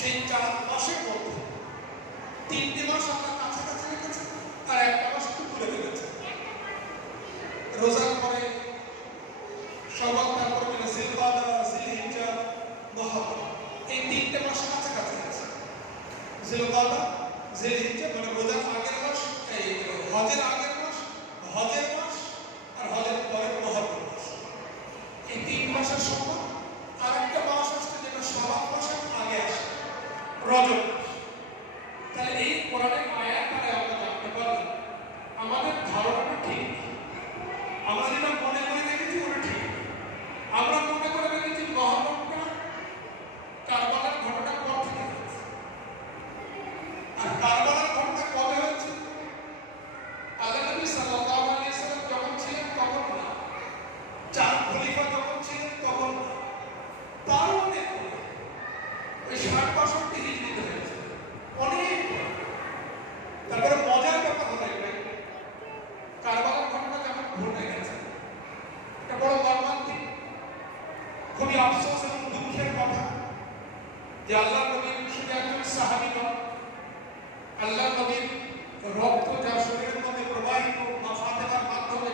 সেই 4 মাসের মধ্যে 3টে মাস আমরা কাছাকাছি রেখেছি আর একটা মাস একটু দূরে রেখেছি। রোজার পরে শওয়াল, তারপরে জিলকাদা, জিলহিজ্জা, মুহররম, এই 3টে মাস কাছাকাছি আছে। জিলকাদা, জিলহিজ্জা মানে রোজার আগের মাস, এই হজের আগের মাস, হজের মাস আর হজের পরের মুহররম মাস, এই 3 মাসের সময়। আর একটা মাস আসছে যেটা শাবান মাসের আগে আসে, রজব মাস। তাহলে এই কোরআনের আয়াত দ্বারা আমরা জানতে পারি আমাদের ধারণাটা ঠিক। আমরা যেটা মনে করে দেখেছি ওটা ঠিক। আমরা মনে করে দেখেছি মুহররমটা কারবালার ঘটনার পর থেকে হয়েছে, আর কারবালার ঘটনা কবে হয়েছে? আল্লাহ নবী সাল্লাল্লাহু আলাইহি ওয়াসাল্লাম যখন ছিলেন তখন না, 4 খলিফা যখন ছিলেন তখন না, তার অনেক পরে, ওই 60-62 হিজরিতে হয়েছে, অনেক পরে। তারপরে মজার ব্যাপার হলো এটাই, কারবালার ঘটনা যখন ঘটে গেছে, এটা বড় মর্মান্তিক, খুবই আফসোস এবং দুঃখের কথা যে আল্লাহ নবীর শুধু একজন সাহাবী নন, আল্লাহ নবীর রক্ত যার শরীরের মধ্যে প্রবাহিত মা ফাতেমার মাধ্যমে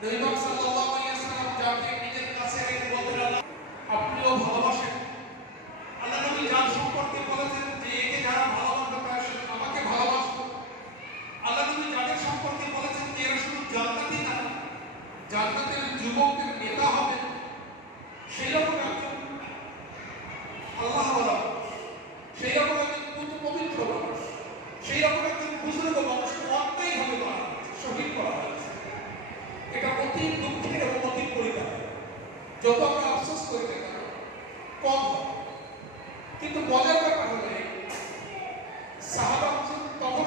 নবী পাক সাল্লাল্লাহু আলাইহি ওয়াসাল্লাম যাকে নিজের কাছে রেখে বলতেন আল্লাহ আপনিও ভালোবাসেন। আল্লাহ নবী যার সম্পর্কে বলেছেন যে একে যারা ভালোবাসবে তারা আমাকে ভালোবাসবে। আল্লাহ নবী যাদের সম্পর্কে বলেছেন যে এরা শুধু জান্নাতি না, জান্নাতের যুবকদের নেতা হবে, সেই রকম একজন আল্লাহ ওয়ালা, সেই রকম একজন পবিত্র মানুষ, সেই রকম একজন বুজুর্গ মানুষকে অন্যায়ভাবে মারা হয়েছে, শহীদ করা হয়েছে। এটা অতি দুঃখের এবং অতি পরিতাপ। যত আমরা আফসোস করি না কেন কম হয়। কিন্তু মজার ব্যাপার হলো সাহাবা তখন